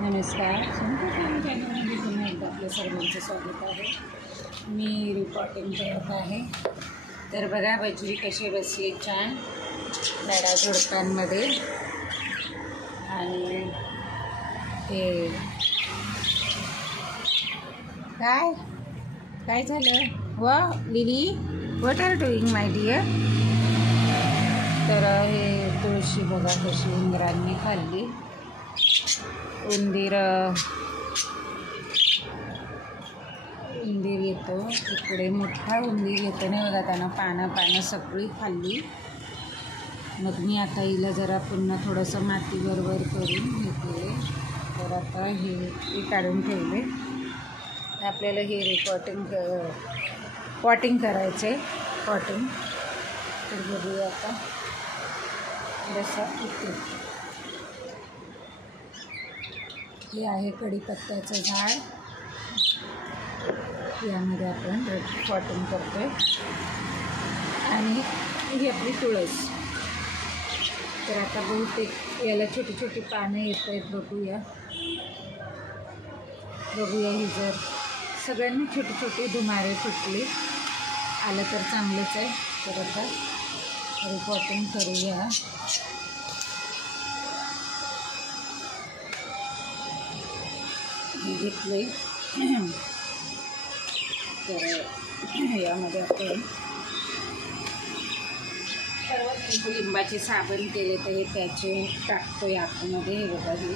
नमस्कार, संपूर्ण चॅनलमध्ये पुन्हा एकदा आपल्या सर्वांचं स्वागत आहे. मी रिपोर्टिंग करत आहे. तर बघा बजरी कशी बसली छान नडा झुडपांमध्ये. आणि हे काय काय झालं वा Lily, what are doing my dear? तर हे तुळशी बघा कशी उंदरांनी खाल्ली. उंदीर येतो इकडे, मोठा उंदीर येतो नाही बघा, त्यानं पानं सगळी खाल्ली. मग मी आता हिला जरा पुन्हा थोडंसं माती बरोबर करून हे केले. तर आता हे काढून ठेवले. आपल्याला हे पॉटिंग करायचे पॉटिंग. तर बघूया आता थोडंसं इथे. हे आहे कढीपत्त्याचं झाड, यामध्ये आपण पॉटिंग करतोय. आणि ही आपली तुळस. तर आता बहुतेक याला छोटी छोटी पानं येत आहेत. बघूया ही जर सगळ्यांनी छोटी छोटी धुमारे फुटली आलं तर चांगलंच आहे. तर आता रिपॉटिंग करूया. घेतले. तर यामध्ये आपण सर्वात लिंबाचे साबण केले तर हे त्याचे टाकतोय आतमध्ये. हे बघा, ही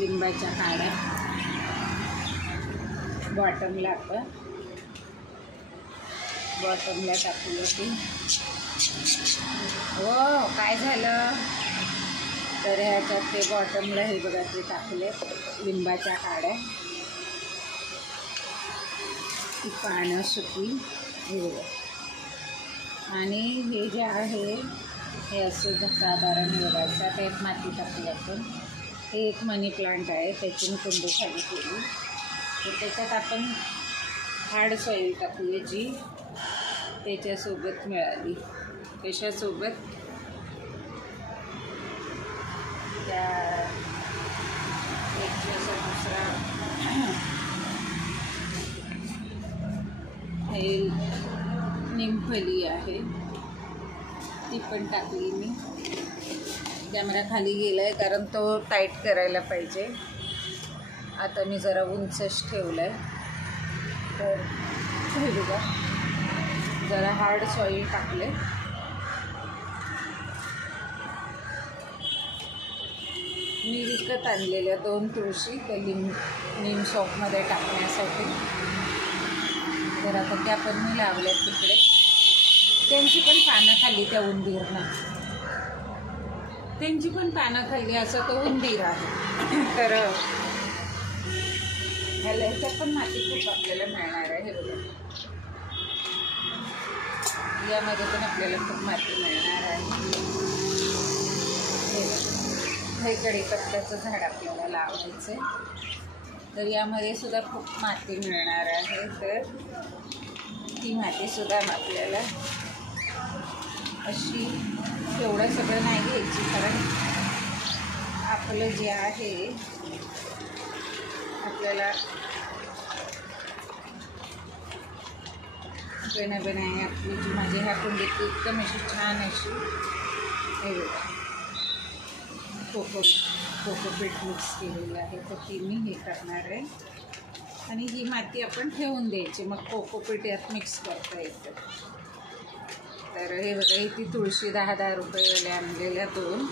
लिंबाच्या काड्या बॉटमला टाकूया ती. हो काय झालं? तर ह्याच्यात ते बॉटमला हे बघा ते टाकले लिंबाच्या काड्या. ती पानं सुकली हे बघा. आणि हे जे आहे हे असं साधारण बघायचं. आता एक माती टाकली आपण. हे एक मनी प्लांट आहे, त्याची मी कुंडी खाली केली. तर त्याच्यात आपण हार्ड सॉईल टाकूया जी त्याच्यासोबत मिळाली. कशासोबत? त्या एक दुसरा हे निमफली आहे, ती पण टाकली मी. कॅमेरा खाली गेला आहे कारण तो टाईट करायला पाहिजे. आता मी जरा उंचच ठेवलं आहे. तर हे बघा, जरा हार्ड सॉईल टाकले. मी विकत आणलेल्या 2 तुळशी त्या नीम शॉपमध्ये टाकण्यासाठी. तर आता त्या पण मी लावल्यात तिकडे. त्यांची पण पानं खाल्ली त्या उंदीरनं. त्यांची पण पानं खाल्ली. असं तो उंदीर आहे. तर ह्याच्यात पण माती खूप आपल्याला मिळणार आहे. हे बघा, यामध्ये पण आपल्याला खूप माती मिळणार आहे. हे कढीपत्त्याचं झाड आपल्याला लावायचं आहे. तर यामध्ये सुद्धा खूप माती मिळणार आहे. तर ती मातीसुद्धा आपल्याला अशी एवढं सगळं नाही घ्यायची, कारण आपलं जे आहे आपल्याला बनाय आपली जी माझी ह्या कुंडीत एकदम अशी छान अशी हे बघा कोकोपीट मिक्स केलेली आहे. तर ती मी हे करणार आहे. आणि ही माती आपण ठेवून द्यायची, मग कोकोपीट यात मिक्स करता येतं. तर हे बघा, ती तुळशी 10-10 रुपयेवाल्या आणलेल्या 2.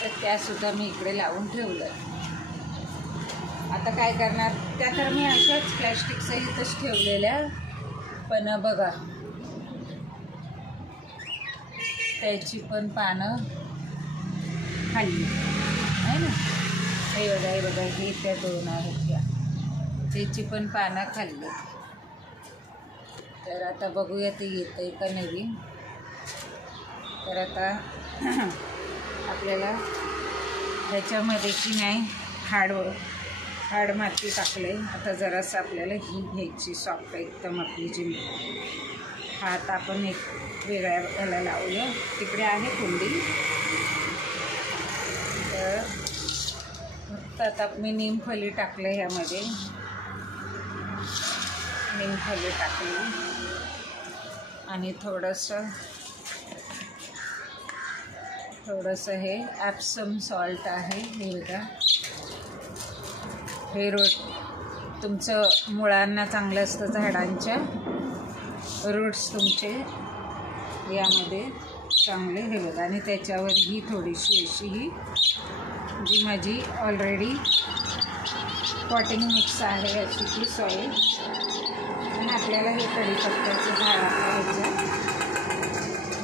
तर त्यासुद्धा मी इकडे लावून ठेवलं. आता काय करणार, त्या तर मी अशाच प्लॅस्टिक सहितच ठेवलेल्या. पण बघा त्याची पण पानं खाल्ली आहे ना. हे बघा हे त्या 2 आहेत त्या, त्याची पण पानं खाल्ली. तर आता बघूया ते येतं आहे का नवीन. तर आता आपल्याला ह्याच्यामध्ये की नाही हार्ड माती टाकले. आता जरासं आपल्याला ही घ्यायची सॉफ्ट एकदम आपली जी. हात आपण एक वेगळ्या ह्याला लावलं. तिकडे आहे कुंडी. तर मस्त आता मी नीमफली टाकले ह्यामध्ये, नीमफली टाकली आणि थोडंसं हे ॲप्सम सॉल्ट आहे. हे बघा, हे तुमचं मुळांना चांगलं असतं, झाडांच्या रूट्स तुमचे यामध्ये चांगले. हे बघा, आणि त्याच्यावर ही थोडीशी अशी ही जी माझी ऑलरेडी पॉटिंग मिक्स आहे अशी ती सॉईल. आणि आपल्याला हे कढीपत्त्याचं झाड ह्याच्या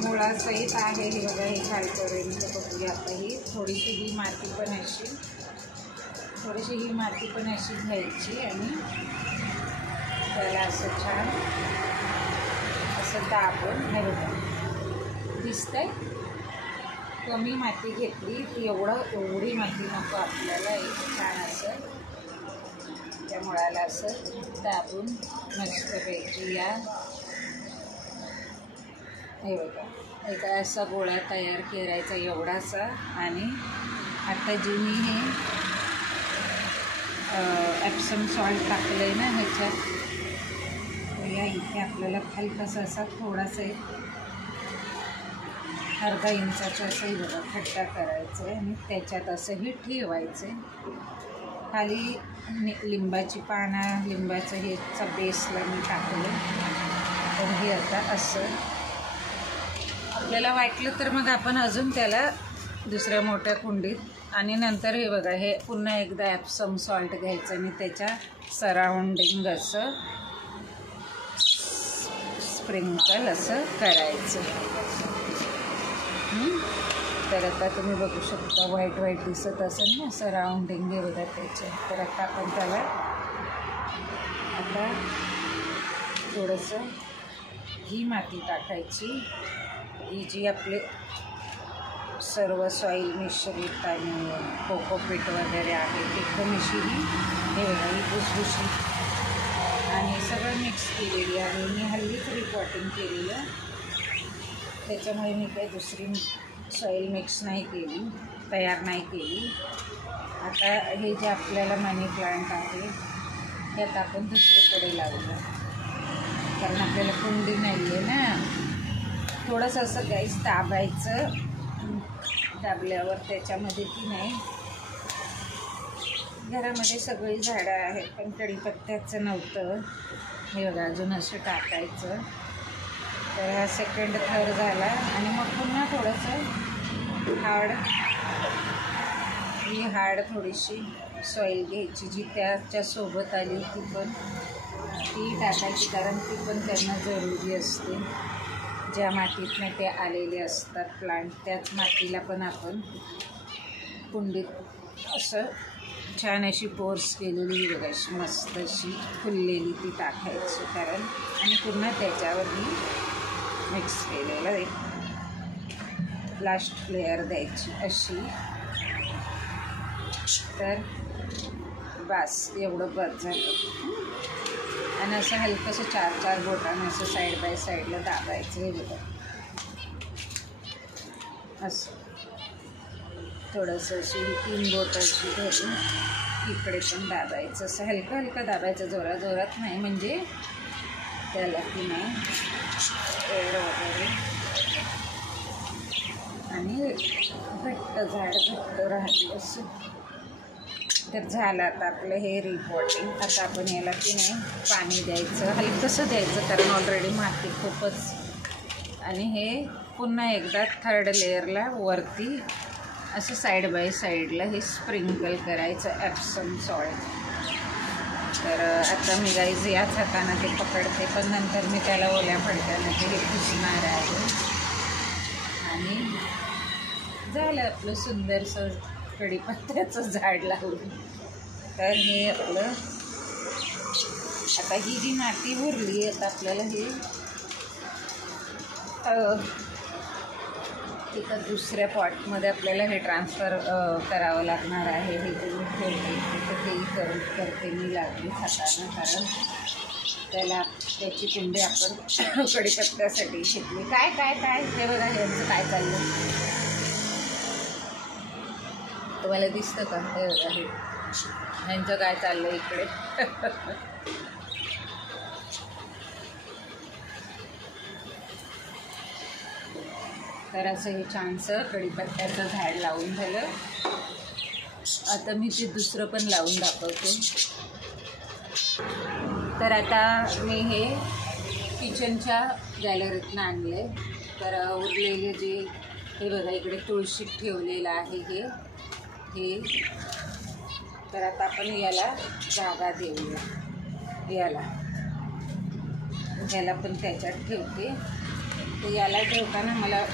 मुळासहित आहे. हे बघा, हे खालपर्यंत बघूया. आता ही थोडीशी ही माती पण अशी घ्यायची आणि त्याला असं छान असं दाबून. हे बघा, दिसतंय, कमी माती घेतली ती, एवढी माती नको आपल्याला. एक छान असं त्या मुळाला असं दाबून मस्तपैकी या. हे बघा, एक असा गोळा तयार करायचा एवढासा. आणि आता जी मी हे ॲप्सम सॉल्ट टाकलं आहे ना ह्याच्यात, या इथे आपल्याला हलकासा असा थोडासा अर्धा इंचाचा असंही बघा खड्डा करायचं आहे आणि त्याच्यात असंही ठेवायचं आहे. खाली लिंबाची पानं, लिंबाचं हेचा बेसला मी टाकलं. तर हे आता असं आपल्याला वाटलं तर मग आपण अजून त्याला दुसऱ्या मोठ्या कुंडीत. आणि नंतर हे बघा, हे पुन्हा एकदा ॲप्सम सॉल्ट घ्यायचं आणि त्याच्या सराउंडिंग असं स्प्रिंकल असं करायचं. तर आता तुम्ही बघू शकता व्हाईट दिसत असेल ना सराउंडिंग. हे बघा त्याचे. तर आता आपण त्याला आता थोडंसं ही माती टाकायची, ही जी आपले सर्व सॉईल मिश्रित आणि कोकोपीट वगैरे आहे एकदम अशी ही. हे बघा, ही भुसभुशीत आणि सगळं मिक्स केलेली आहे. मी हल्लीच रिपॉटिंग केलेलं, त्याच्यामुळे मी काही दुसरी सॉईल मिक्स नाही केली, तयार नाही केली. आता हे जे आपल्याला मनी प्लांट आहे यात आपण दुसरीकडे लावूया, कारण आपल्याला कुंडी नाही आहे ना. थोडंसं असं गाईस दाबायचं, दाबल्यावर त्याच्यामध्ये की नाही, घरामध्ये सगळी झाडं आहेत पण कढीपत्त्याचं नव्हतं. हे बघा, अजून असं टाकायचं. तर हा सेकंड थर झाला आणि मग पुन्हा थोडंसं हार्ड थोडीशी सॉईल घ्यायची, जी त्याच्यासोबत आली ती पण ती टाकायची, कारण ती पण त्यांना जरुरी असते. ज्या मातीतनं ते आलेले असतात प्लांट, त्याच मातीला पण आपण कुंडीत असं छान अशी पोर्स केलेली बघा, अशी मस्त अशी फुललेली ती टाकायची. कारण आणि पुन्हा त्याच्यावरही मिक्स केलेलं एक लास्ट लेअर द्यायची अशी. तर बस एवढं बस झालं. आणि असं हलकंसं 4-4 बोटाने असं साईड बाय साईडला दाबायचं. हे बघा, असं थोडंसं अशी 3 बोटं अशी धरून इकडे पण दाबायचं. असं हलकं दाबायचं, जोरात नाही, म्हणजे त्याला की नाही एअर वगैरे आणि घट्ट राहते असं. तर झालं आता आपलं हे रिपॉटिंग. आता आपण याला की नाही पाणी द्यायचं, हलकंसं द्यायचं, कारण ऑलरेडी माती खूपच. आणि हे पुन्हा एकदा थर्ड लेअरला वरती असं साईड बाय साईडला हे स्प्रिंकल करायचं ॲप्सम सॉल्ट. तर आता मी गाईज याच हातानं ते पकडते, पण नंतर मी त्याला ओल्या फडक्यानं ते हे पुसणार आहे. आणि झालं आपलं सुंदरसं कढीपत्त्याचं झाड लावून. तर हे आपलं आता ही जी माती उरली आता आपल्याला हे एका दुसऱ्या पॉटमध्ये आपल्याला हे ट्रान्सफर करावं लागणार आहे. हे तेही करते मी लागली हातानं, कारण त्याची कुंडी आपण कढीपत्त्यासाठी घेतली. काय हे बघा, यांचं काय चाललं तुम्हाला दिसतं का? हे बघा, हे ह्यांचं काय चाललं इकडे. तर असं हे छानसं कढीपत्त्याचं झाड लावून झालं. आता मी ते दुसरं पण लावून दाखवते. तर आता मी हे किचनच्या गॅलरीतनं आणले. तर उरलेले जे हे बघा इकडे तुळशीत ठेवलेलं आहे हे. तर आता आपण याला जागा देऊया. याला पण त्याच्यात ठेवते. तर याला ठेवताना मला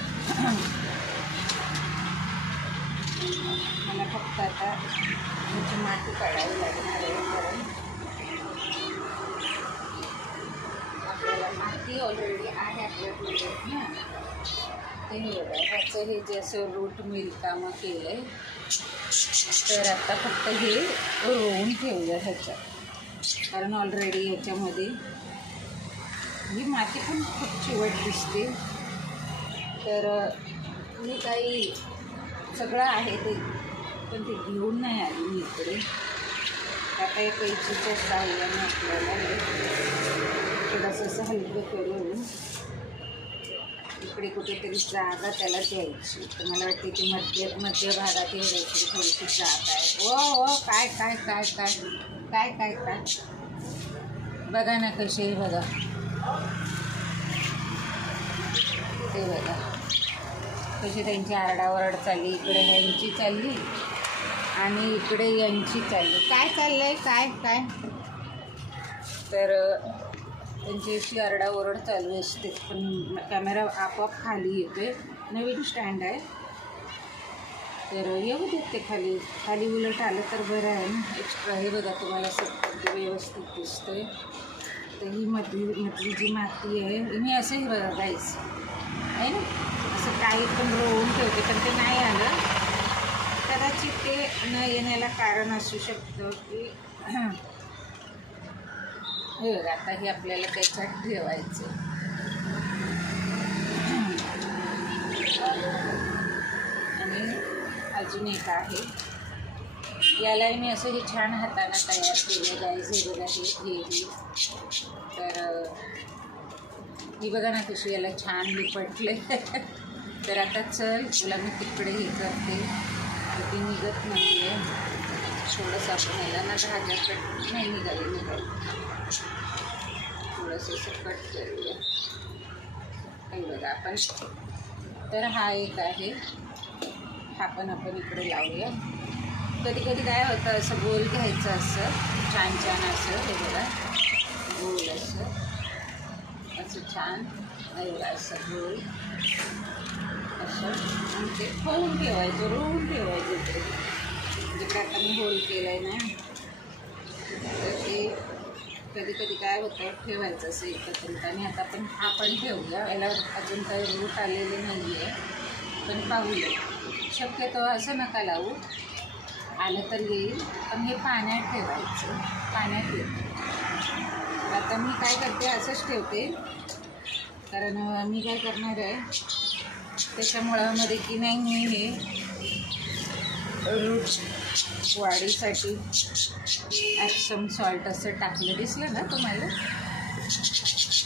फक्त आता ह्याची माती काढावी लागणार आहे. कारण आपल्याला माती ऑलरेडी आहे आपल्याकडे ना. ते हे बघा ह्याचं हे जे असं रूट मिल कामं केलं आहे. तर आता फक्त हे रोवून ठेवूया ह्याच्यात. कारण ऑलरेडी ह्याच्यामध्ये ही माती पण खूप चिवट दिसते. तर मी काही सगळं आहे ते पण ते घेऊन नाही आली मी इकडे. आता या कैचीच्या साहाय्याने आपल्याला हे थोडंसं असं हलकं करून इकडे कुठेतरी जागा त्याला द्यायची. तर मला वाटते की मध्य भागात एवढी थोडीशी जागा आहे. हो काय काय काय काय काय काय काय बघा ना कसे बघा. ते बघा कशी त्यांची आरडाओरड चालली. इकडे ह्यांची चालली आणि इकडे यांची चालली. काय चाललं आहे काय काय. तर त्यांची अशी आरडाओरड चालू असते. पण कॅमेरा आपोआप खाली येतोय. नवीन स्टँड आहे तर येऊ देत ते खाली उलट आलं तर बरं आहे ना. एक्स्ट्रा हे बघा तुम्हाला सगळं व्यवस्थित दिसतंय. तर ही मधली जी माती आहे मी असं हे बघा गाईस आहे ना. असं काही पण रोवून ठेवते पण ते नाही आलं. कदाचित ते न येण्याला कारण असू शकतं की हे बघा आता हे आपल्याला त्याच्यात ठेवायचं. आणि अजून एक आहे. यालाही मी असं हे छान हाताने तयार केलं गाईज. हे बघा हे तर ही बघा ना कशी याला छान लिपटले. तर आता चल तुला मी तिकडे हे करते. ती निघत नाही आहे. थोडंसं आपण याला ना भाज्याकडे नाही निघाल थोडंसं असं कट करूया. हे बघा आपण. तर हा एक आहे. हा पण आपण इकडे लावूया. कधी कधी काय होतं असं गोल घ्यायचं असं छान छान असं. हे बघा गोल असं छान असं गोल असं आणि ते होऊन ठेवायचं रोवून ठेवायचं. जिकडे आता मी होल केलं आहे ना तर ते कधी कधी काय होतं ठेवायचं असं एकत्रित. आणि आता आपण हा पण ठेवूया. याला अजून काही रूट आलेले नाही आहे पण पाहूया. शक्यतो असं नका लावू. आलं तर येईल पण हे पाण्यात ठेवायचं. पाण्यात येतं. आता मी काय करते असंच ठेवते. कारण मी काय करणार आहे त्याच्या मुळामध्ये की नाही मी हे रूट वाढीसाठी ॲप्सम सॉल्ट असं टाकलं. दिसलं ना तुम्हाला.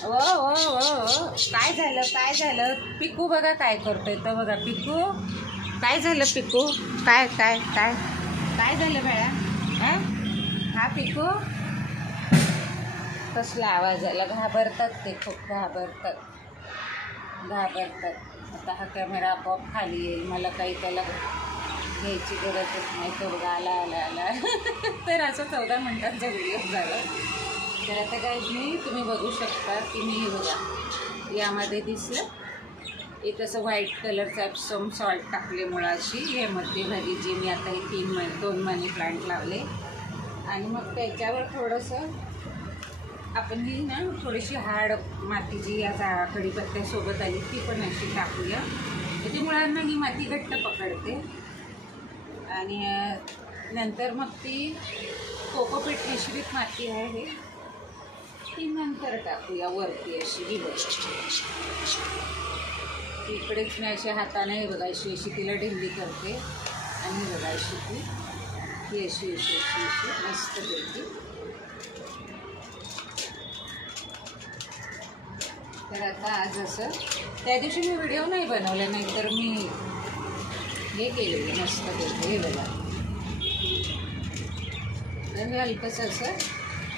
ओ काय झालं पिकू बघा काय करतोय. तर बघा पिकू काय झालं. पिकू काय काय काय काय झालं बाळा. हा पिकू कसला आवाज आला. घाबरतात ते खूप घाबरतात. आता हा कॅमेरा आपोआप खाली येईल. मला काही त्याला घ्यायची गरजच नाही. तो बघा आला. तर असं 14 मिनिटांचा व्हिडिओ झाला. तर आता काय तुम्ही बघू शकता की मी हे बघा यामध्ये दिसलं एक असं व्हाईट कलरचा ॲप्सम सॉल्ट टाकले मुळाशी. हे मध्यभागी जे मी आता हे 2 मनी प्लांट लावले. आणि मग त्याच्यावर थोडंसं आपण ही ना थोडीशी हार्ड माती जी या कढीपत्त्यासोबत आली ती पण अशी टाकूया. त्याच्या मुळांना ही माती घट्ट पकडते. आणि नंतर मग ती कोकोपीट मिश्रित माती आहे ती नंतर टाकूया वरती अशी. ही बघ इकडेच मी अशा हाताने हे बघा अशी तिला ढिल्ली करते. आणि बघा अशी ती ही अशी मस्त पैकी. तर आता आज असं त्या दिवशी मी व्हिडिओ नाही बनवला, नाही तर मी हे केलेलं मस्त पैकी. हे बघा, तर हे हलकंसं असं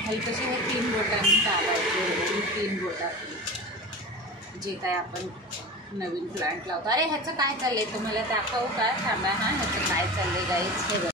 हलकंसं हे 3 बोटांनी टाकायचे. 3 बोटा जे काय आपण नवीन प्लांट लावतो. अरे ह्याचं काय चाललंय तुम्हाला दाखवू का? थांबा. ह्याचं काय चाललंय गाईज हे बघा.